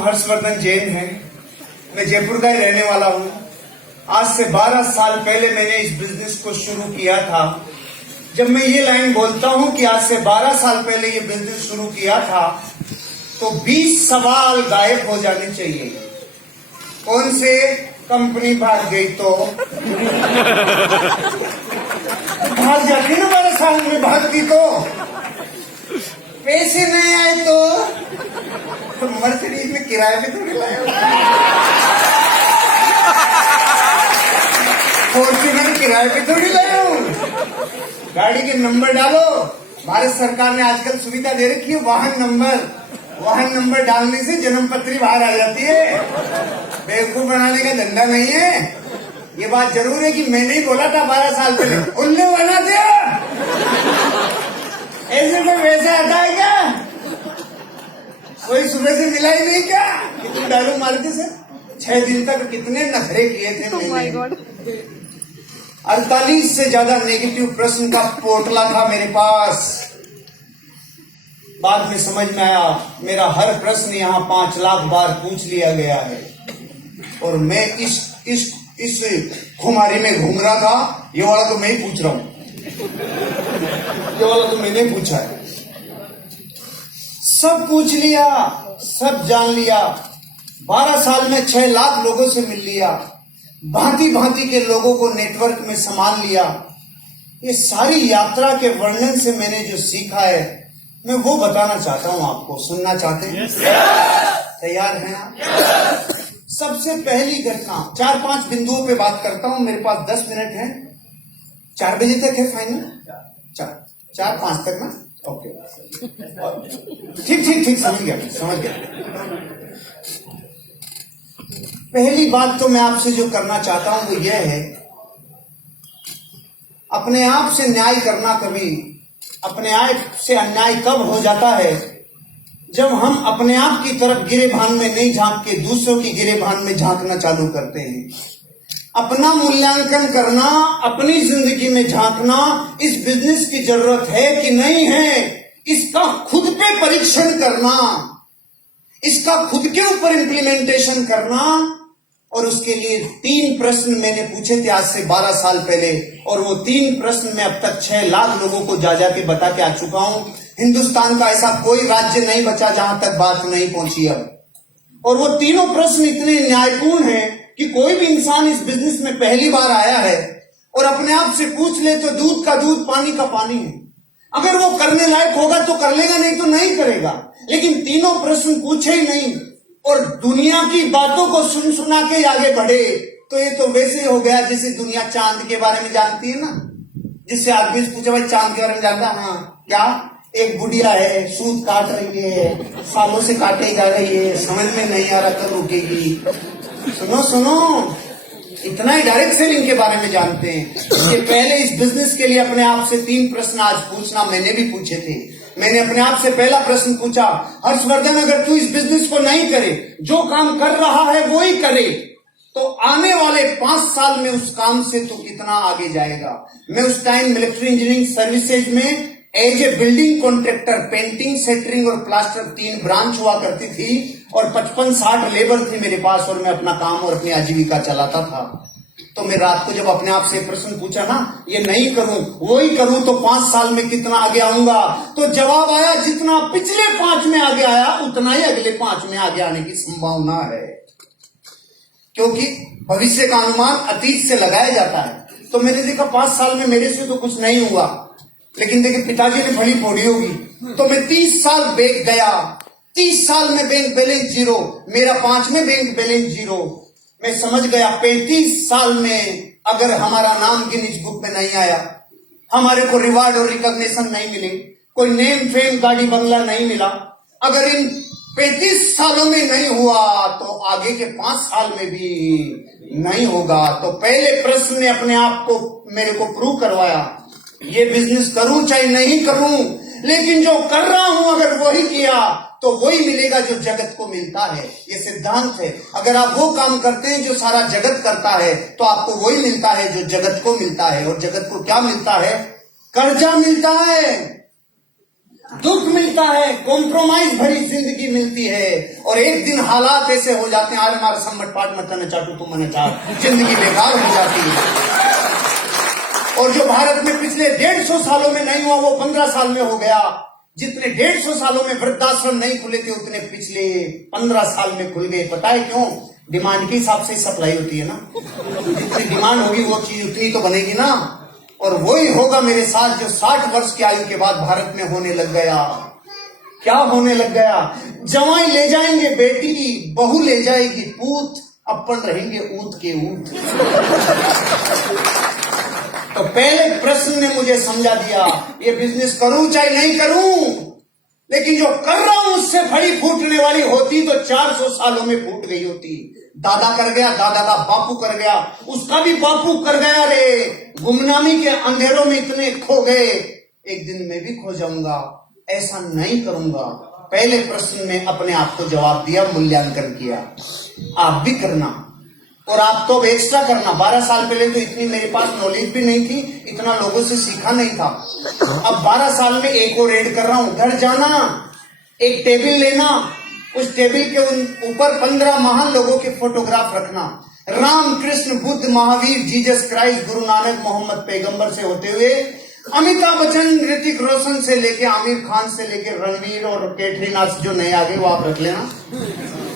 नाम हर्षवर्धन जैन है। मैं जयपुर का ही रहने वाला हूँ। आज से 12 साल पहले मैंने इस बिजनेस को शुरू किया था। जब मैं ये लाइन बोलता हूँ कि आज से 12 साल पहले ये बिजनेस शुरू किया था, तो 20 सवाल गायब हो जाने चाहिए। कौन से? कंपनी भाग गई तो भाग जाती ना, 12 साल में भागती तो। पैसे नहीं आए तो मर्सिडीज में किराए पे थोड़ी लाए, फॉर्च्यूनर किराए पे थोड़ी लाए हूँ। गाड़ी के नंबर डालो। भारत सरकार ने आजकल सुविधा दे रखी है, वाहन नंबर डालने से जन्म पत्री बाहर आ जाती है। बेवकूफ बनाने का धंधा नहीं है। ये बात जरूर है कि मैंने ही बोला था 12 साल पहले, उल्लू बना दिया। ऐसे कोई वैसा आता है क्या? कोई सुबह से मिला ही नहीं क्या? कितनी दारू मारती सर? 6 दिन तक कितने नखरे किए थे मैंने। 48 से ज्यादा नेगेटिव प्रश्न का पोटला था मेरे पास। बाद में समझ में आया मेरा हर प्रश्न यहाँ 5 लाख बार पूछ लिया गया है, और मैं इस खुमारी में घूम रहा था। ये वाला तो मैं ही पूछ रहा हूं, ये वाला तो मैंने पूछा है। सब पूछ लिया, सब जान लिया। 12 साल में 6 लाख लोगों से मिल लिया, भांति भांति के लोगों को नेटवर्क में संभाल लिया। ये सारी यात्रा के वर्णन से मैंने जो सीखा है, मैं वो बताना चाहता हूं आपको। सुनना चाहते हैं? तैयार हैं आप? सबसे पहली घटना, 4-5 बिंदुओं पे बात करता हूं। मेरे पास 10 मिनट है। 4 बजे तक है फाइनल? 4-5 तक ना? ओके, ठीक समझ गया। पहली बात तो मैं आपसे जो करना चाहता हूं वो यह है, अपने आप से न्याय करना। कभी अपने आप से अन्याय कब हो जाता है? जब हम अपने आप की तरफ गिरेबान में नहीं झांक के दूसरों की गिरेबान में झांकना चालू करते हैं। अपना मूल्यांकन करना, अपनी जिंदगी में झांकना, इस बिजनेस की जरूरत है कि नहीं है, इसका खुद पे परीक्षण करना, इसका खुद के ऊपर इंप्लीमेंटेशन करना। और उसके लिए 3 प्रश्न मैंने पूछे थे आज से 12 साल पहले, और वो 3 प्रश्न मैं अब तक 6 लाख लोगों को जा के बता के आ चुका हूं। हिंदुस्तान का ऐसा कोई राज्य नहीं बचा जहां तक बात नहीं पहुंची अब। और वो तीनों प्रश्न इतने न्यायपूर्ण हैं कि कोई भी इंसान इस बिजनेस में पहली बार आया है और अपने आप से पूछ ले तो दूध का दूध, पानी का पानी है। अगर वो करने लायक होगा तो कर लेगा, नहीं तो नहीं करेगा। लेकिन तीनों प्रश्न पूछे ही नहीं और दुनिया की बातों को सुना के आगे बढ़े, तो ये तो वैसे हो गया जैसे दुनिया चांद के बारे में जानती है ना। जिससे आदमी से पूछे भाई चांद के बारे में जानता? हाँ। क्या? एक बुढ़िया है, सूत काट रही है, सालों से काटे जा रही है, समझ में नहीं आ रहा कब रुकेगी। सुनो, इतना ही डायरेक्ट सेलिंग के बारे में जानते हैं। इसके पहले इस बिजनेस के लिए अपने आप से 3 प्रश्न आज पूछना मैंने भी पूछे थे। मैंने अपने आप से पहला प्रश्न पूछा, हर्षवर्धन अगर तू इस बिजनेस को नहीं करे, जो काम कर रहा है वो ही करे, तो आने वाले 5 साल में उस काम से तू कितना आगे जाएगा? मैं उस टाइम मिलिट्री इंजीनियरिंग सर्विसेज में as a building contractor, painting, centering और प्लास्टर 3 ब्रांच हुआ करती थी, और 55-60 लेबर थी मेरे पास, और मैं अपना काम और अपनी आजीविका चलाता था। तो मैं रात को जब अपने आप से प्रश्न पूछा ना, ये नहीं करूं वो ही करूं तो 5 साल में कितना आगे आऊंगा, तो जवाब आया जितना पिछले 5 में आगे आया उतना ही अगले 5 में आगे आने की संभावना है। क्योंकि भविष्य का अनुमान अतीत से लगाया जाता है। तो मैंने देखा 5 साल में मेरे से तो कुछ नहीं हुआ, लेकिन देखिए पिताजी ने भली फोड़ी होगी। तो मैं 30 साल बैंक गया, 30 साल में बैंक बैलेंस 0, मेरा 5 में बैंक बैलेंस 0। मैं समझ गया 35 साल में अगर हमारा नाम गिनीज बुक में नहीं आया, हमारे को रिवार्ड और रिकॉग्निशन नहीं मिले, कोई नेम फेम गाड़ी बंगला नहीं मिला, अगर इन 35 सालों में नहीं हुआ तो आगे के 5 साल में भी नहीं होगा। तो पहले प्रश्न ने अपने आप को मेरे को प्रूव करवाया, ये बिजनेस करूं चाहे नहीं करूं, लेकिन जो कर रहा हूं अगर वही किया तो वही मिलेगा जो जगत को मिलता है। ये सिद्धांत है। अगर आप वो काम करते हैं जो सारा जगत करता है तो आपको वही मिलता है जो जगत को मिलता है। और जगत को क्या मिलता है? कर्जा मिलता है। दुख मिलता है, कॉम्प्रोमाइज भरी जिंदगी मिलती है, और एक दिन हालात ऐसे हो जाते हैं, आज हमारा सम्मट पाठ मत न चाटू तुम मन चाट, जिंदगी बेकार हो जाती है। और जो भारत में पिछले 150 सालों में नहीं हुआ वो 15 साल में हो गया। जितने 150 सालों में वृद्धाश्रम नहीं खुले थे उतने पिछले 15 साल में खुल गए। पता है क्यों? डिमांड के हिसाब से सप्लाई होती है ना, जितनी डिमांड होगी वो चीज उतनी तो बनेगी ना। और वही होगा मेरे साथ जो 60 वर्ष की आयु के बाद भारत में होने लग गया। क्या होने लग गया? जवाई ले जाएंगे बेटी, बहू ले जाएगी पूत, अपन रहेंगे ऊंट के ऊंट। तो पहले प्रश्न ने मुझे समझा दिया, ये बिजनेस करूं चाहे नहीं करूं, लेकिन जो कर रहा हूं उससे फड़ी फूटने वाली होती तो 400 सालों में फूट गई होती। दादा कर गया, दादा का बापू कर गया, उसका भी बापू कर गया। रे गुमनामी के अंधेरों में इतने खो गए, एक दिन मैं भी खो जाऊंगा, ऐसा नहीं करूंगा। पहले प्रश्न में अपने आप को जवाब दिया, मूल्यांकन किया। आप भी करना, और आप तो एक्स्ट्रा करना। 12 साल पहले तो इतनी मेरे पास नॉलेज भी नहीं थी, इतना लोगों से सीखा नहीं था। अब 12 साल में एक और ऐड कर रहा हूं। घर जाना, एक टेबल लेना, उस टेबल के ऊपर 15 महान लोगों के फोटोग्राफ रखना। राम, कृष्ण, बुद्ध, महावीर, जीसस क्राइस्ट, गुरु नानक, मोहम्मद पैगंबर से होते हुए अमिताभ बच्चन, ऋतिक रोशन से लेके आमिर खान से लेके रणवीर और कैटरीना जो नए आ गए वो आप रख लेना।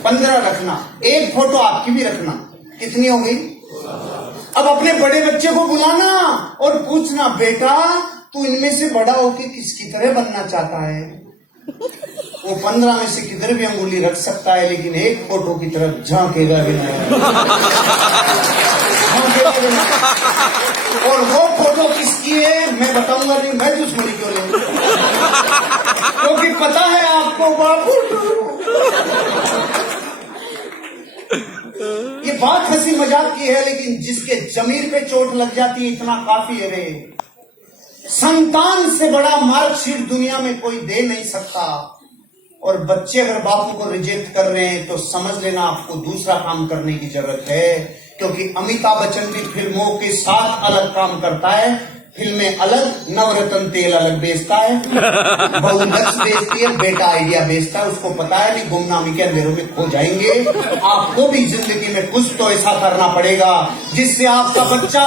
15 रखना, एक फोटो आपकी भी रखना। कितनी हो गई? अब अपने बड़े बच्चे को बुलाना और पूछना, बेटा तू इनमें से बड़ा होके किसकी तरह बनना चाहता है? वो 15 में से किधर भी अंगुली रख सकता है, लेकिन एक फोटो की तरफ झांकेगा भी नहीं। और वो फोटो किसकी है मैं बताऊंगा नहीं, मैं दुश्मनी क्यों ले, क्योंकि पता है आपको बापू। ये बात हंसी मजाक की है, लेकिन जिसके जमीर पे चोट लग जाती है इतना काफी है। रे संतान से बड़ा मार्कशीट दुनिया में कोई दे नहीं सकता। और बच्चे अगर बापू को रिजेक्ट कर रहे हैं तो समझ लेना आपको दूसरा काम करने की जरूरत है, क्योंकि अमिताभ बच्चन भी फिल्मों के साथ अलग काम करता है। फिल्में अलग, नवरत्न तेल अलग बेचता है, बहू लक्ष्य बेचती है, बेटा आइडिया बेचता है। उसको पता है कि गुमनामी के अंधेरों में खो जाएंगे। आपको भी जिंदगी में कुछ तो ऐसा करना पड़ेगा जिससे आपका बच्चा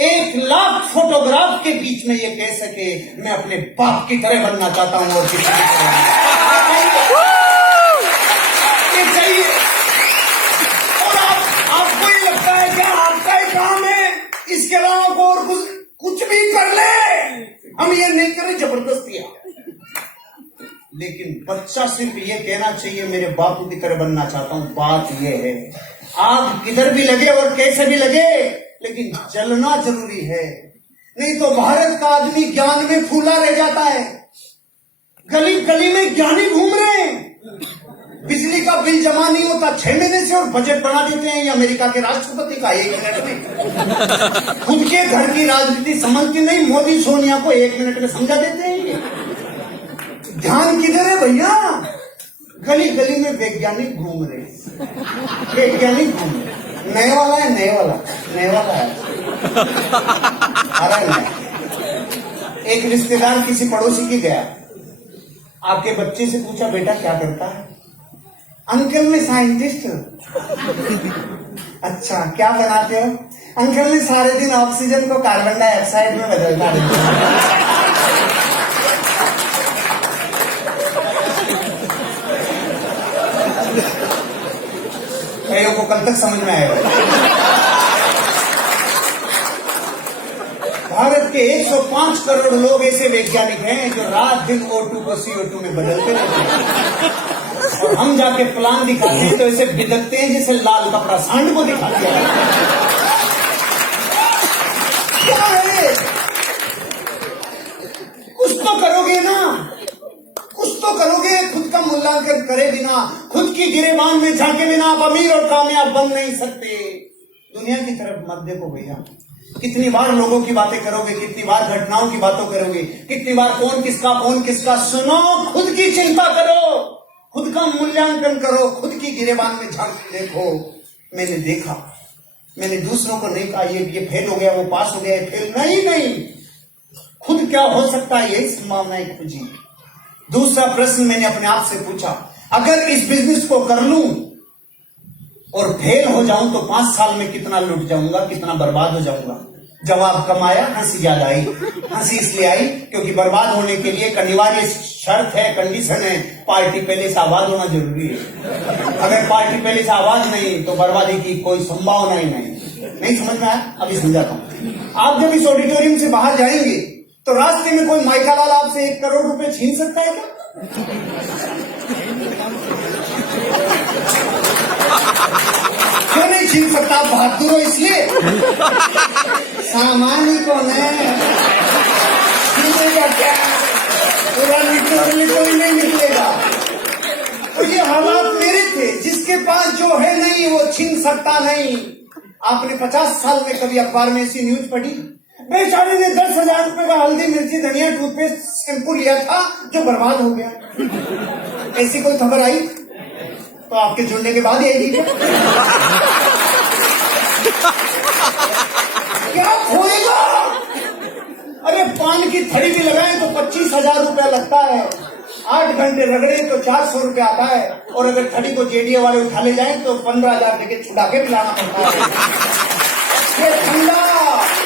1 लाख फोटोग्राफ के बीच में ये कह सके, मैं अपने बाप की तरह बनना चाहता हूँ। और ये चाहिए। और आपको ये लगता है कि आपका ही काम है, इसके अलावा और कुछ भी कर ले, हम ये नहीं करें जबरदस्तियां। लेकिन बच्चा सिर्फ ये कहना चाहिए, मेरे बापू की तरह बनना चाहता हूं। बात ये है, आग किधर भी लगे और कैसे भी लगे, लेकिन जलना जरूरी है। नहीं तो भारत का आदमी ज्ञान में फूला रह जाता है। गली गली में ज्ञानी घूम रहे हैं, बिजली का बिल जमा नहीं होता 6 महीने से, और बजट बना देते हैं अमेरिका के राष्ट्रपति का 1 मिनट में। खुद के घर की राजनीति समझती नहीं, मोदी सोनिया को 1 मिनट में समझा देते हैं। ध्यान किधर है भैया? गली गली में वैज्ञानिक घूम रहे, वैज्ञानिक घूम रहे। नए वाला है, नए वाला है, अरे नहीं। एक रिश्तेदार किसी पड़ोसी के गया, आपके बच्चे से पूछा, बेटा क्या करता है? अंकल मैं साइंटिस्ट हूँ। अच्छा क्या बनाते हो? अंकल मैं सारे दिन ऑक्सीजन को कार्बन डाइऑक्साइड में बदलता रहता हूँ। को कल तक समझ में आएगा। भारत के 105 करोड़ लोग ऐसे वैज्ञानिक हैं जो रात दिन O2 को CO2 में बदलते रहते हैं, और हम जाके प्लान दिखाते हैं तो ऐसे बिदकते हैं जैसे लाल कपड़ा सांड को दिखाते हैं। क्या है? कुछ तो करोगे ना, कुछ तो करोगे। खुद का मूल्यांकन करे बिना, खुद की गिरेबान में झांके बिना आप अमीर और कामयाब बन नहीं सकते। दुनिया की तरफ मत देखो भैया। कितनी बार लोगों की बातें करोगे, कितनी बार घटनाओं की बातों करोगे, कितनी बार कौन किसका। सुनो, खुद की चिंता करो, खुद का मूल्यांकन करो, खुद की गिरेबान में झांक देखो। मैंने देखा, मैंने दूसरों को नहीं कहा ये फेल हो गया, वो पास हो गया, ये फेल नहीं। खुद क्या हो सकता है यही संभावनाएं खोजी। दूसरा प्रश्न मैंने अपने आप से पूछा, अगर इस बिजनेस को कर लूं और फेल हो जाऊं तो 5 साल में कितना लुट जाऊंगा, कितना बर्बाद हो जाऊंगा। जवाब कम आया, हंसी ज्यादा आई। हंसी इसलिए आई क्योंकि बर्बाद होने के लिए एक अनिवार्य शर्त है, कंडीशन है, पार्टी पहले से आबाद होना जरूरी है। अगर पार्टी पहले से आबाद नहीं तो बर्बादी की कोई संभावना ही नहीं समझ में आया? अभी समझाता हूं। आप जब इस ऑडिटोरियम से बाहर जाएंगे तो रास्ते में कोई माइकालाल आपसे 1 करोड़ रुपए छीन सकता है क्या? क्यों नहीं छीन सकता? आप बहादुर हो इसलिए। सामान ही कौन है, छीनेगा क्या? पूरा निकलने कोई नहीं निकलेगा। तो ये हालात मेरे थे, जिसके पास जो है नहीं वो छीन सकता नहीं। आपने 50 साल में कभी अखबार में ऐसी न्यूज पढ़ी? बेचारे ने 10,000 रुपए का हल्दी मिर्ची धनिया टूथपेस्ट शैम्पू लिया था जो बर्बाद हो गया। ऐसी कोई खबर आई तो आपके जुड़ने के बाद आएगी क्या खोएगा? अरे पान की थड़ी भी लगाए तो 25,000 रुपया लगता है, 8 घंटे रगड़े तो 400 रुपया आता है, और अगर थड़ी को जेडीए वाले उठा ले जाए तो 15,000 देके छुड़ा के पिलाना पड़ता है।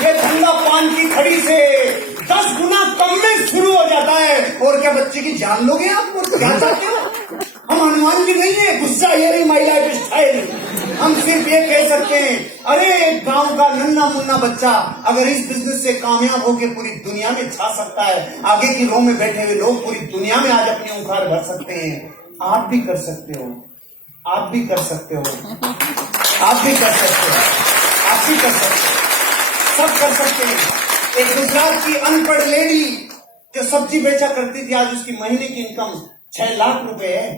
ये ठंडा पान की थड़ी से 10 गुना कम में शुरू हो जाता है। और क्या बच्चे की जान लोगे आप? क्या चाहते हो? हम हनुमान जी नहीं है, गुस्सा ये नहीं माई लाइफ स्टाइल। हम सिर्फ ये कह सकते हैं, अरे एक गांव का नन्ना मुन्ना बच्चा अगर इस बिजनेस से कामयाब होकर पूरी दुनिया में छा सकता है, आगे की रो में बैठे हुए लोग पूरी दुनिया में आज अपनी उखाड़ भर सकते हैं। आप भी कर सकते हो, आप भी कर सकते हो, आप भी कर सकते हो, आप भी कर सकते हो, सब कर सकते हैं। एक गुजरात की अनपढ़ लेडी जो सब्जी बेचा करती थी, आज उसकी महीने की इनकम 6 लाख रुपए है।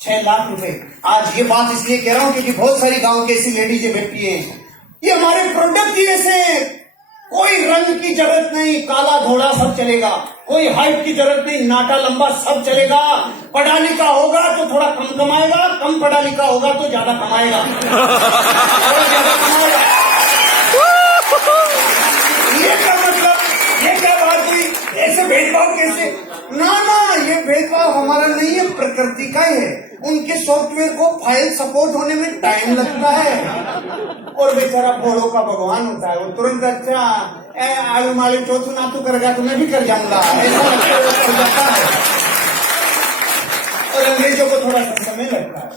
6 लाख रुपए। आज ये बात इसलिए कह रहा हूं क्योंकि बहुत सारी गांव की ऐसी लेडीज बैठी हैं। ये हमारे प्रोडक्ट ही ऐसे हैं, कोई रंग की जरूरत नहीं, काला घोड़ा सब चलेगा, कोई हाइट की जरूरत नहीं, नाटा लंबा सब चलेगा। पढ़ा लिखा होगा तो थोड़ा कम कमाएगा, कम पढ़ा लिखा होगा तो ज्यादा कमाएगा, ज्यादा कमाएगा। ये क्या मतलब, ये क्या बात हुई? ऐसे भेदभाव कैसे? ना ये भेदभाव हमारा नहीं है, प्रकृति का है। उनके सॉफ्टवेयर को फाइल सपोर्ट होने में टाइम लगता है, और बेचारा भोलों का भगवान होता है, वो तुरंत अच्छा आलू मालू चौथू नातू करेगा तो मैं भी कर जाऊंगा, ऐसा कर जाता है। और अंग्रेजों को थोड़ा सा समय लगता है।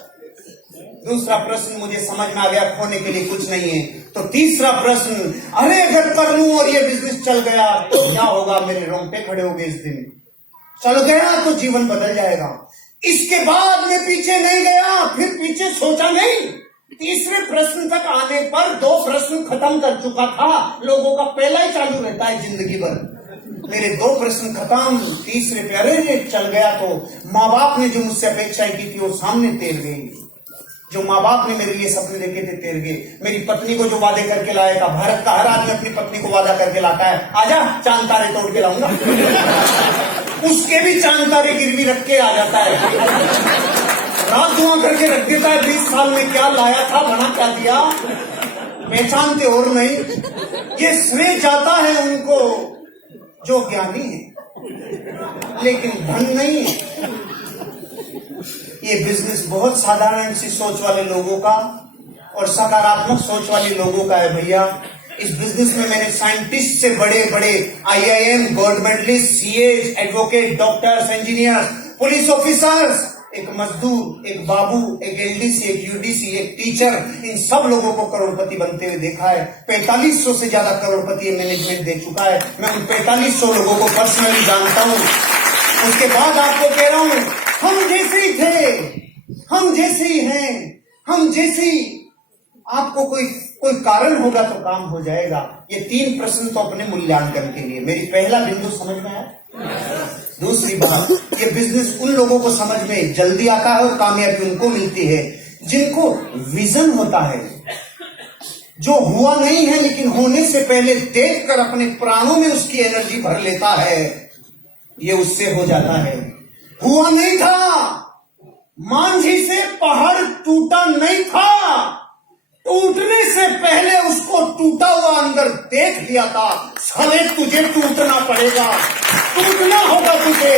दूसरा प्रश्न मुझे समझ में आ गया, खोने के लिए कुछ नहीं है। तो तीसरा प्रश्न, अरे अगर कर लूं और ये बिजनेस चल गया तो क्या होगा? मेरे रोंगटे खड़े हो गए इस दिन। चल गया तो जीवन बदल जाएगा। इसके बाद मैं पीछे नहीं गया, फिर पीछे सोचा नहीं। तीसरे प्रश्न तक आने पर 2 प्रश्न खत्म कर चुका था। लोगों का पहला ही चालू रहता है जिंदगी भर। मेरे 2 प्रश्न खत्म, तीसरे पे अरे चल गया तो माँ बाप ने जो मुझसे अपेक्षाएं की थी वो सामने तैर गई। जो माँ बाप ने मेरे लिए सपने देखे थे तैर गए। मेरी पत्नी को जो वादे करके लाया था, भारत का हर आदमी अपनी पत्नी को वादा करके लाता है, आजा चांद तारे तोड़ के लाऊंगा, उसके भी चांद तारे गिरवी रख के आ जाता है, रात दुआ करके रख देता है। 20 साल में क्या लाया था, बना क्या दिया, पहचानते और नहीं। ये श्रेय जाता है उनको जो ज्ञानी है, लेकिन धन नहीं है। ये बिजनेस बहुत साधारण सी सोच वाले लोगों का और सकारात्मक सोच वाले लोगों का है भैया। इस बिजनेस में मैंने साइंटिस्ट से बड़े बड़े IIM, government list, CAs, advocate, doctors, engineers, police officers, एक मजदूर, एक बाबू, एक LDC, एक UDC, एक टीचर, इन सब लोगों को करोड़पति बनते हुए देखा है। 4500 से ज्यादा करोड़पति मैनेजमेंट दे चुका है। मैं उन 4500 लोगों को पर्सनली जानता हूँ। उसके बाद आपको कह रहा हूँ, हम जैसे ही थे, हम जैसे ही हैं, हम जैसे ही, आपको कोई कारण होगा तो काम हो जाएगा। ये 3 प्रश्न तो अपने मूल्यांकन के लिए। मेरी पहला बिंदु समझ में आया। दूसरी बात, ये बिजनेस उन लोगों को समझ में जल्दी आता है और कामयाबी उनको मिलती है जिनको विजन होता है, जो हुआ नहीं है लेकिन होने से पहले देखकर अपने प्राणों में उसकी एनर्जी भर लेता है, ये उससे हो जाता है। हुआ नहीं था, मांझी से पहाड़ टूटा नहीं था, टूटने से पहले उसको टूटा हुआ अंदर देख लिया था। साले तुझे टूटना पड़ेगा, टूटना होगा तुझे।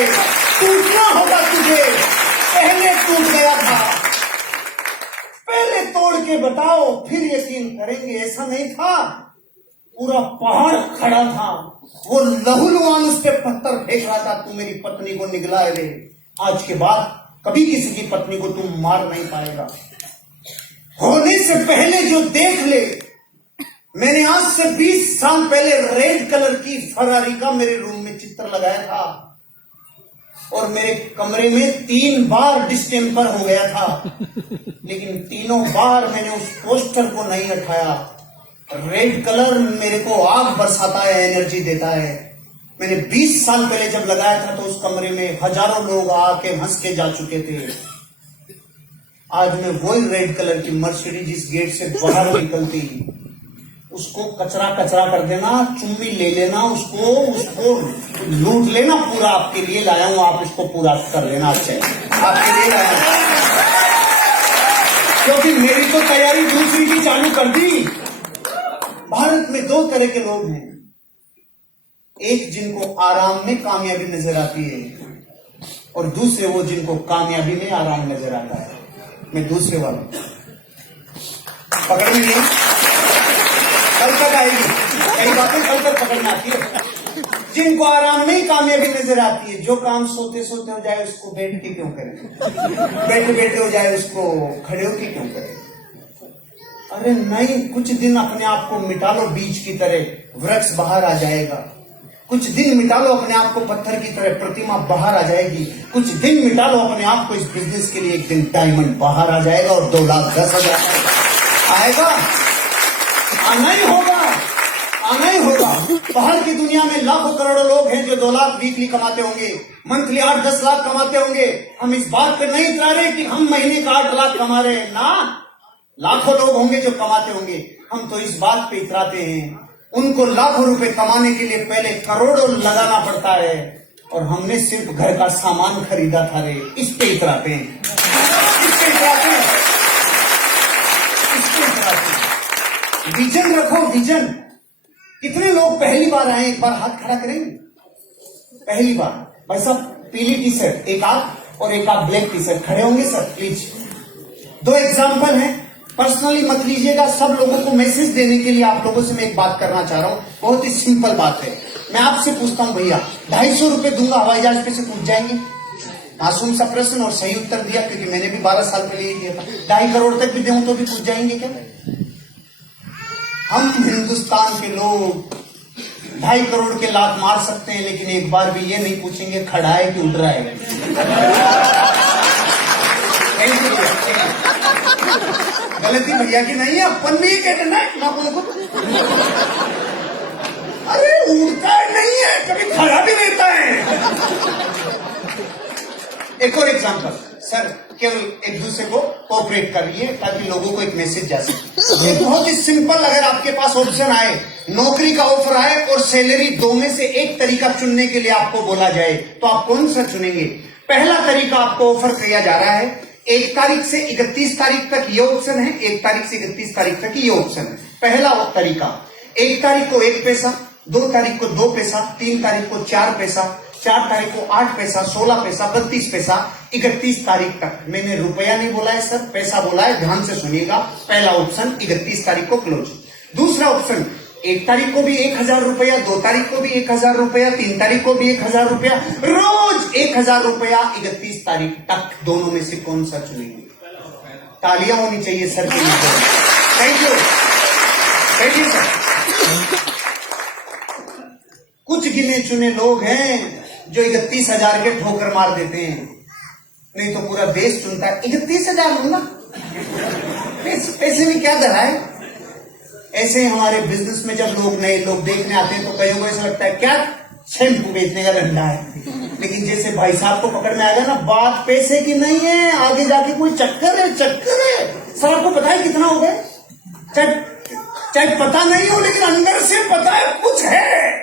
टूटना होगा तुझे, पहले टूट गया था। पहले तोड़ के बताओ, फिर यकीन करेंगे। ऐसा नहीं था, पूरा पहाड़ खड़ा था, वो लहूलुहान उस पे पत्थर फेंक रहा था, तू मेरी पत्नी को निगला ले। आज के बाद कभी किसी की पत्नी को तुम मार नहीं पाएगा। होने से पहले जो देख ले। मैंने आज से 20 साल पहले रेड कलर की फरारी का मेरे रूम में चित्र लगाया था और मेरे कमरे में 3 बार डिस्टेम्पर हो गया था, लेकिन तीनों बार मैंने उस पोस्टर को नहीं हटाया। रेड कलर मेरे को आग बरसाता है, एनर्जी देता है। मैंने 20 साल पहले जब लगाया था तो उस कमरे में हजारों लोग आके हंस के जा चुके थे। आज मैं वही रेड कलर की मर्सिडीज जिस गेट से बाहर निकलती, उसको कचरा कचरा कर देना, चुम्मी ले लेना, उसको लूट लेना, पूरा आपके लिए लाया हूं, आप इसको पूरा कर लेना। अच्छे आपके लिए लाया हूं, क्योंकि मेरी तो तैयारी दूसरी की चालू कर दी। भारत में 2 तरह के लोग हैं, एक जिनको आराम में कामयाबी नजर आती है और दूसरे वो जिनको कामयाबी में आराम नजर आता है। मैं दूसरे वाला पकड़ नहीं, कल तक आएगी, कई बातें कल तक पकड़ना आती है। जिनको आराम में ही कामयाबी नजर आती है, जो काम सोते सोते हो जाए उसको बैठ के क्यों करें, बैठे बैठे हो जाए उसको खड़े होके क्यों करें। अरे नहीं, कुछ दिन अपने आप को मिटा लो, बीज की तरह वृक्ष बाहर आ जाएगा। कुछ दिन मिटा लो अपने आप को, पत्थर की तरह प्रतिमा बाहर आ जाएगी। कुछ दिन मिटा लो अपने आप को, इस बिजनेस के लिए एक दिन डायमंड बाहर आ जाएगा और 2,10,000 आएगा। आना ही होगा, आना ही होगा। बाहर की दुनिया में लाखों करोड़ों लोग हैं जो 2 लाख वीकली कमाते होंगे, मंथली 8-10 लाख कमाते होंगे। हम इस बात पर नहीं इतरा रहे कि हम महीने का 8 लाख कमा रहे हैं ना, लाखों लोग होंगे जो कमाते होंगे। हम तो इस बात पे इतराते हैं, उनको लाखों रुपए कमाने के लिए पहले करोड़ों लगाना पड़ता है और हमने सिर्फ घर का सामान खरीदा था रे। इस पे इतराते हैं, इस पे इतराते हैं, इस पे इतराते हैं। विजन रखो, विजन। कितने लोग पहली बार आए, एक बार हाथ खड़ा करेंगे। पहली बार भाई साहब, पीली टी शर्ट एक आप और एक आप ब्लैक टी शर्ट, खड़े होंगे सर प्लीज। 2 एग्जाम्पल हैं, पर्सनली मत लीजिएगा, सब लोगों को मैसेज देने के लिए आप लोगों से मैं एक बात करना चाह रहा हूं। बहुत ही सिंपल बात है। मैं आपसे पूछता हूं भैया, 250 रुपए दूंगा, हवाई जहाज पे से कूद जाएंगे? मासूम सा प्रश्न और सही उत्तर दिया, क्योंकि मैंने भी 12 साल पहले यही दिया था। 2.5 करोड़ तक भी दूं तो भी कूद जाएंगे क्या? हम हिंदुस्तान के लोग 2.5 करोड़ के लात मार सकते हैं, लेकिन एक बार भी ये नहीं पूछेंगे खड़ा है कि उड़ रहा है। गलती भैया की नहीं है, अपन भी कहते ना अरे उड़ता नहीं है, कभी खड़ा भी रहता है। एक और एग्जांपल सर, केवल एक दूसरे को कोऑपरेट करिए ताकि लोगों को एक मैसेज जा सके। एक बहुत ही सिंपल, अगर आपके पास ऑप्शन आए, नौकरी का ऑफर आए और सैलरी, 2 में से एक तरीका चुनने के लिए आपको बोला जाए, तो आप कौन सा चुनेंगे? पहला तरीका आपको ऑफर किया जा रहा है, 1 तारीख से 31 तारीख तक ये ऑप्शन है, 1 तारीख से 31 तारीख तक ये ऑप्शन है। पहला तरीका, 1 तारीख को 1 पैसा, 2 तारीख को 2 पैसा, 3 तारीख को 4 पैसा, 4 तारीख को 8 पैसा, 16 पैसा, 32 पैसा, 31 तारीख तक। मैंने रुपया नहीं बोला है सर, पैसा बोला है, ध्यान से सुनिएगा। पहला ऑप्शन 31 तारीख को क्लोज। दूसरा ऑप्शन, 1 तारीख को भी 1,000 रुपया, 2 तारीख को भी 1,000 रुपया, 3 तारीख को भी 1,000 रुपया, रोज 1,000 रुपया 31 तारीख तक। दोनों में से कौन सा चुनेंगे? तालियां होनी चाहिए सर के लिए। Thank you, thank you sir. कुछ गिने चुने लोग हैं जो 31,000 के ठोकर मार देते हैं, नहीं तो पूरा देश चुनता है 31,000 लूंगा, पैसे में क्या धरा है। ऐसे ही हमारे बिजनेस में जब लोग, नए लोग देखने आते हैं तो कईयों को ऐसा लगता है क्या शैम्पू बेचने का धंधा है, लेकिन जैसे भाई साहब को पकड़ में आएगा ना, बात पैसे की नहीं है, आगे जाके कोई चक्कर है, चक्कर है। सर आपको पता है कितना हो गया? चाहे पता नहीं हो, लेकिन अंदर से पता है कुछ है।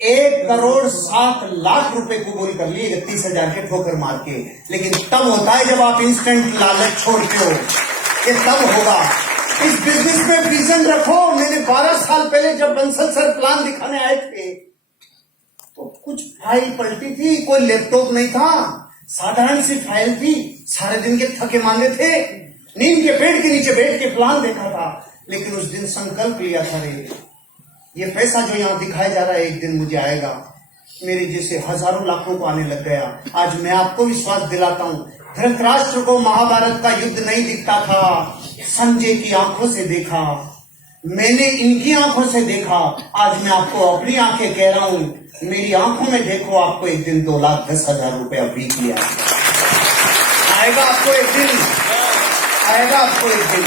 1,60,00,000 रुपए को गोल कर लिए 31,000 के ठोकर मार के। लेकिन तब होता है जब आप इंस्टेंट लालच छोड़ते हो, ये तब होगा। इस बिजनेस में विजन रखो। मैंने 12 साल पहले जब बंसल सर प्लान दिखाने आए थे कुछ फाइल पलटी थी, कोई लैपटॉप नहीं था, साधारण सी फाइल थी। सारे दिन के थके मांदे थे, नींद के पेड़ के नीचे बैठ के प्लान देखा था, लेकिन उस दिन संकल्प लिया था, रे ये पैसा जो यहाँ दिखाया जा रहा है एक दिन मुझे आएगा। मेरे जैसे हजारों लाखों को आने लग गया। आज मैं आपको विश्वास दिलाता हूँ, धृतराष्ट्र को महाभारत का युद्ध नहीं दिखता था, संजय की आंखों से देखा, मैंने इनकी आंखों से देखा। आज मैं आपको अपनी आंखें कह रहा हूँ, मेरी आंखों में देखो, आपको एक दिन 2,10,000 रुपया भीख लिया आएगा। आपको एक दिन आएगा, आपको एक दिन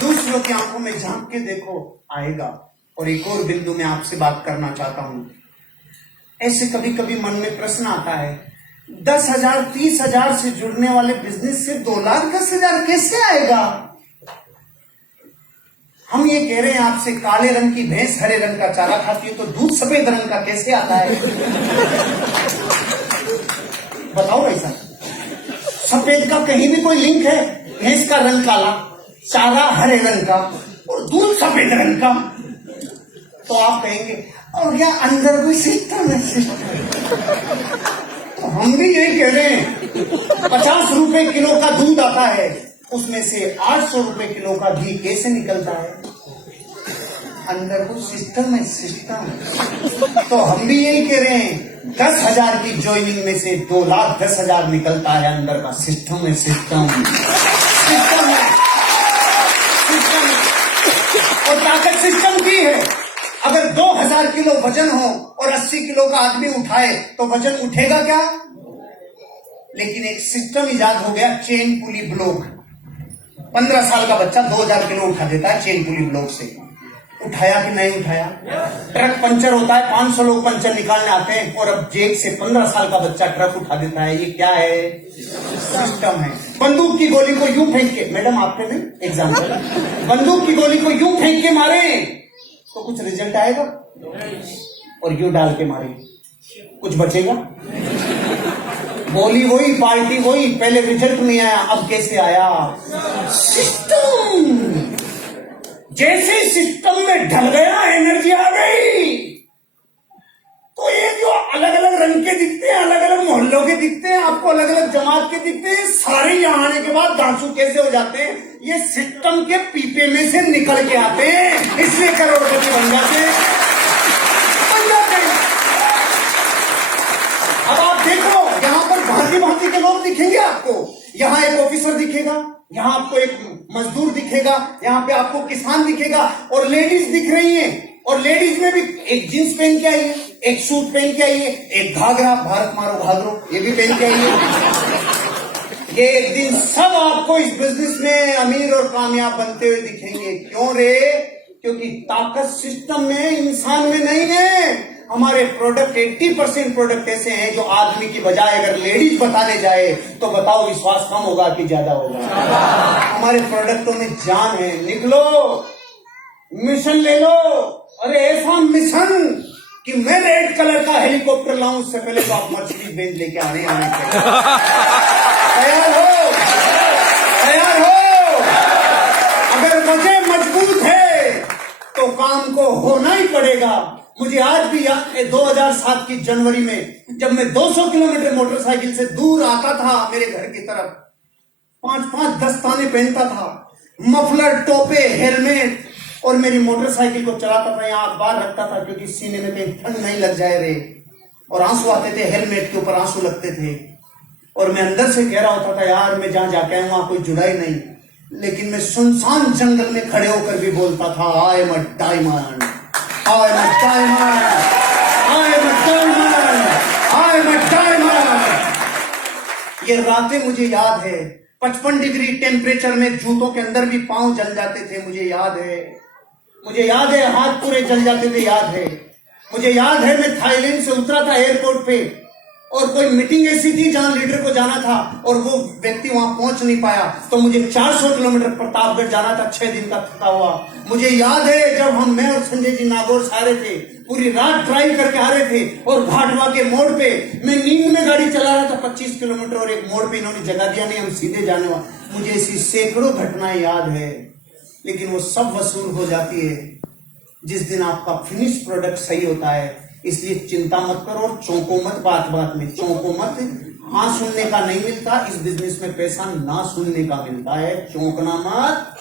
दूसरों की आंखों में झांक के देखो, आएगा। और एक और बिंदु में आपसे बात करना चाहता हूं। ऐसे कभी कभी मन में प्रश्न आता है, 10,000 30,000 से जुड़ने वाले बिजनेस से 2,10,000 कैसे आएगा? हम ये कह रहे हैं आपसे, काले रंग की भैंस हरे रंग का चारा खाती है, तो दूध सफेद रंग का कैसे आता है? बताओ भाई साहब, सफेद का कहीं भी कोई लिंक है? भैंस का रंग काला, चारा हरे रंग का और दूध सफेद रंग का। तो आप कहेंगे और क्या अंदर कोई सिस्टम है? तो हम भी यही कह रहे हैं, 50 रुपए किलो का दूध आता है, उसमें से 800 रुपए किलो का घी कैसे निकलता है? अंदर को सिस्टम है, सिस्टम। तो हम भी यही कह रहे हैं, 10,000 की ज्वाइनिंग में से 2,10,000 निकलता है, अंदर का सिस्टम है, सिस्टम सिस्टम है, सिस्टम है। और ताकत सिस्टम की है। अगर 2,000 किलो वजन हो और 80 किलो का आदमी उठाए तो वजन उठेगा क्या? लेकिन एक सिस्टम इजाद हो गया, चेन पुली ब्लॉक। 15 साल का बच्चा 2,000 किलो उठा देता है चेन पुली ब्लॉक से। उठाया कि नहीं उठाया? ट्रक पंचर होता है, 500 लोग पंचर निकालने आते हैं, और अब जेब से 15 साल का बच्चा ट्रक उठा देता है। ये क्या है? सिस्टम है। बंदूक की गोली को यूं फेंक के, मैडम आपके नहीं एग्जाम्पल, बंदूक की गोली को यूं फेंक के मारे तो कुछ रिजल्ट आएगा? और यूं डाल के मारे कुछ बचेगा? बोली वही, पार्टी वही, पहले रिजल्ट नहीं आया, अब कैसे आया? सिस्टम। जैसे सिस्टम में ढल गया, एनर्जी आ गई। तो ये जो अलग अलग रंग के दिखते हैं, अलग अलग मोहल्लों के दिखते हैं, आपको अलग अलग जमात के दिखते हैं, सारे यहाँ आने के बाद दांसू कैसे हो जाते हैं? ये सिस्टम के पीपे में से निकल के आते हैं, इसलिए करोड़पति बन जाते हैं। अब आप देखो, यहाँ पर भांति भांति के लोग दिखेंगे आपको। यहाँ एक ऑफिसर दिखेगा, यहाँ आपको एक मजदूर दिखेगा, यहाँ पे आपको किसान दिखेगा, और लेडीज दिख रही हैं। और लेडीज में भी एक जींस पहन के आई है, एक सूट पहन के आई है, एक घाघरा, भारत मारो घाघरो, ये भी पहन के आई है। ये एक दिन सब आपको इस बिजनेस में अमीर और कामयाब बनते हुए दिखेंगे। क्यों रे? क्योंकि ताकत सिस्टम में, इंसान में नहीं है। हमारे प्रोडक्ट 80% प्रोडक्ट ऐसे हैं जो आदमी की बजाय अगर लेडीज बताने जाए तो बताओ विश्वास कम होगा कि ज्यादा होगा? हमारे प्रोडक्टों में जान है। निकलो, मिशन ले लो। अरे ऐसा मिशन कि मैं रेड कलर का हेलीकॉप्टर लाऊं, उससे पहले तो आप मर्सिडीज बेंज लेके आने चाहिए। तैयार हो, तैयार हो। अगर वजह मजबूत है तो काम को होना ही पड़ेगा। मुझे आज भी याद है 2007 की जनवरी में, जब मैं 200 किलोमीटर मोटरसाइकिल से दूर आता था मेरे घर की तरफ, 5-5 दस्ताने पहनता था, मफलर, टोपे, हेलमेट, और मेरी मोटरसाइकिल को चलाता था, यहाँ अखबार रखता था क्योंकि सीने में कहीं ठंड नहीं लग जाए रे। और आंसू आते थे, हेलमेट के ऊपर आंसू लगते थे, और मैं अंदर से कह रहा होता था, यार मैं जहां जाके आया वहां कोई जुड़ा ही नहीं। लेकिन मैं सुनसान जंगल में खड़े होकर भी बोलता था, I am a diamond, I am a diamond, I am a diamond, I am a diamond। ये रातें मुझे याद है, 55 डिग्री टेम्परेचर में जूतों के अंदर भी पांव जल जाते थे, मुझे याद है। मुझे याद है हाथ पूरे जल जाते थे, याद है। मुझे याद है मैं थाईलैंड से उतरा था एयरपोर्ट पे, और कोई मीटिंग ऐसी थी जहां लीडर को जाना था और वो व्यक्ति वहां पहुंच नहीं पाया, तो मुझे 400 किलोमीटर प्रतापगढ़ जाना था, 6 दिन का थका हुआ। मुझे याद है जब मैं और संजय जी नागौर से आ रहे थे, पूरी रात ड्राइव करके आ रहे थे, और भाटवा के मोड़ पे मैं नींद में गाड़ी चला रहा था 25 किलोमीटर, और एक मोड़ पे इन्होंने जगह दिया नहीं, हम सीधे जाने वाले। मुझे ऐसी सैकड़ों घटनाएं याद है, लेकिन वो सब वसूल हो जाती है जिस दिन आपका फिनिश प्रोडक्ट सही होता है। इसलिए चिंता मत करो और चौंको मत, बात बात में चौंको मत। हाँ सुनने का नहीं मिलता इस बिजनेस में पैसा, ना सुनने का मिलता है, चौंकना मत।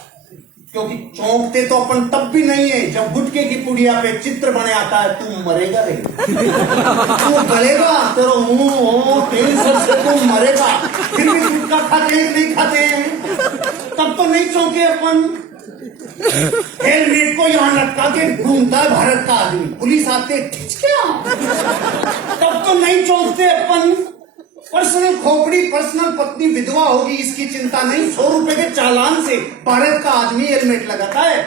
क्योंकि चौंकते तो अपन तब भी नहीं है जब गुटके की पुड़िया पे चित्र बने आता है, तू मरेगा रे, तू गलेगा, तेरा मुंह कैंसर से तू मरेगा, फिर भी गुटखा खाते हैं नहीं खाते हैं, तब तो नहीं चौंके अपन। हेलमेट को यहाँ लटका के घूमता है भारत का आदमी, पुलिस आते क्या, तब तो नहीं चौंकते अपन। पर्सनल खोपड़ी, पर्सनल पत्नी विधवा होगी इसकी चिंता नहीं, 100 रुपए के चालान से भारत का आदमी हेलमेट लगाता है,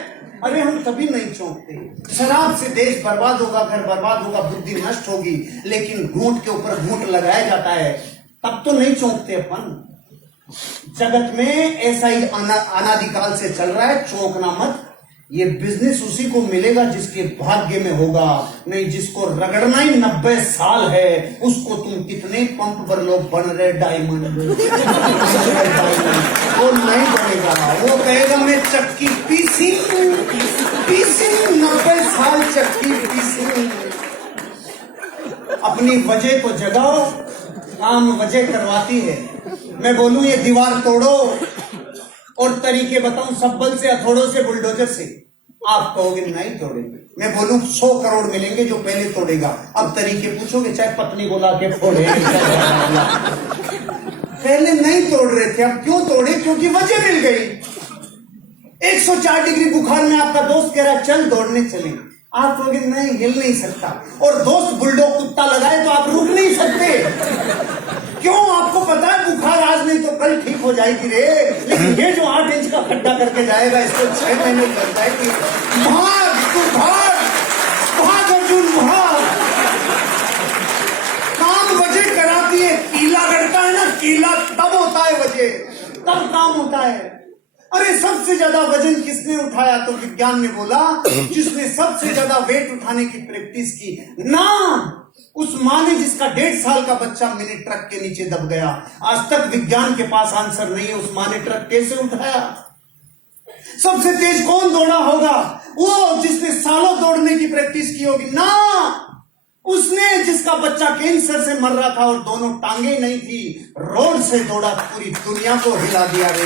अरे हम कभी नहीं चौंकते। शराब से देश बर्बाद होगा, घर बर्बाद होगा, बुद्धि नष्ट होगी, लेकिन घूंट के ऊपर घूंट लगाया जाता है, तब तो नहीं चौंकते अपन। जगत में ऐसा ही अनादिकाल से चल रहा है, चौंकना मत। ये बिजनेस उसी को मिलेगा जिसके भाग्य में होगा, नहीं जिसको रगड़ना ही 90 साल है, उसको तुम कितने पंप पर लोग बन रहे डायमंड, वो नहीं बनेगा। वो कहेगा मैं चक्की पीसी 90 साल चक्की पीसी। अपनी वजह को जगाओ, काम वजह करवाती है। मैं बोलूं ये दीवार तोड़ो और तरीके बताऊं सब बल से, हथौड़ों से, बुलडोजर से, आप कहोगे नहीं तोड़ेंगे। मैं बोलूं 100 करोड़ मिलेंगे जो पहले तोड़ेगा। अब तरीके पूछोगे, चाहे पत्नी बोला के फोड़े, पहले नहीं तोड़ रहे थे, अब क्यों तोड़े? क्योंकि वजह मिल गई। 104 डिग्री बुखार में आपका दोस्त कह रहा है चल दौड़ने चले, आप कहोगे नहीं, हिल नहीं सकता, और दोस्त बुलडॉग कुत्ता लगाए तो आप रुक नहीं सकते। क्यों? आपको पता है बुखार आज नहीं तो कल ठीक हो जाएगी रे, लेकिन ये जो 8 इंच का खड्डा करके जाएगा इसको 6 महीने लग जाएगी। भाग तू भाग, भाग अर्जुन भाग। काम वजह कराती है, कीला गड़ता है ना, कीला तब होता है वजह, तब काम होता है। अरे सबसे ज्यादा वजन किसने उठाया? तो विज्ञान ने बोला जिसने सबसे ज्यादा वेट उठाने की प्रैक्टिस की ना, उस माँ ने जिसका 1.5 साल का बच्चा मिनी ट्रक के नीचे दब गया। आज तक विज्ञान के पास आंसर नहीं है उस माँ ने ट्रक कैसे उठाया। सबसे तेज कौन दौड़ा होगा? वो जिसने सालों दौड़ने की प्रैक्टिस की होगी ना, उसने जिसका बच्चा कैंसर से मर रहा था और दोनों टांगे नहीं थी, रोड से दौड़ा, पूरी दुनिया को हिला दिया रे।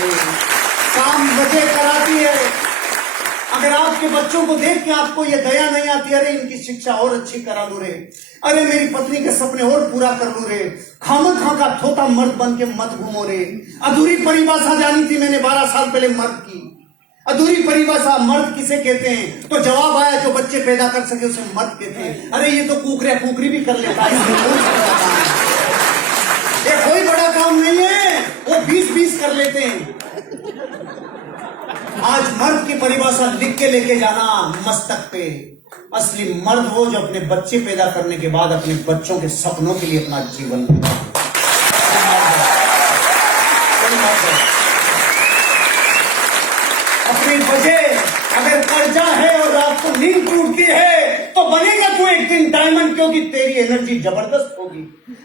काम वजह कराती है। अगर आपके बच्चों को देख के आपको ये दया नहीं आती, अरे इनकी शिक्षा और अच्छी करा लू रे, अरे मेरी पत्नी के सपने और पूरा कर लू रे, खामखा का थोथा मर्द बन के मत घूमो रे। अधूरी परिभाषा जानी थी मैंने 12 साल पहले मर्द की। अधूरी परिभाषा मर्द किसे कहते हैं? तो जवाब आया जो बच्चे पैदा कर सके उसे मर्द कहते हैं। अरे ये तो कुकरी भी कर लेता है, ये कोई बड़ा काम नहीं है, वो 20-20 कर लेते हैं। आज मर्द की परिभाषा लिख के लेके जाना मस्तक पे। असली मर्द वो जो अपने बच्चे पैदा करने के बाद अपने बच्चों के सपनों के लिए अपना जीवन देता है। अपनी वजह अगर कर्जा है और रात को नींद टूटती है तो बनेगा तू एक दिन डायमंड, क्योंकि तेरी एनर्जी जबरदस्त होगी।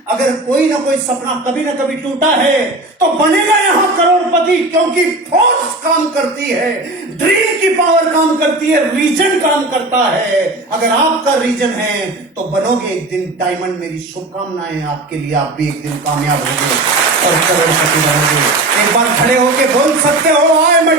अगर कोई ना कोई सपना कभी ना कभी टूटा है तो बनेगा यहाँ करोड़पति, क्योंकि फोर्स काम करती है, ड्रीम की पावर काम करती है, रीजन काम करता है। अगर आपका रीजन है तो बनोगे एक दिन डायमंड। मेरी शुभकामनाएं हैं आपके लिए, आप भी एक दिन कामयाब होंगे और करोड़पति बनोगे। एक बार खड़े होके बोल सकते हो आई एम अ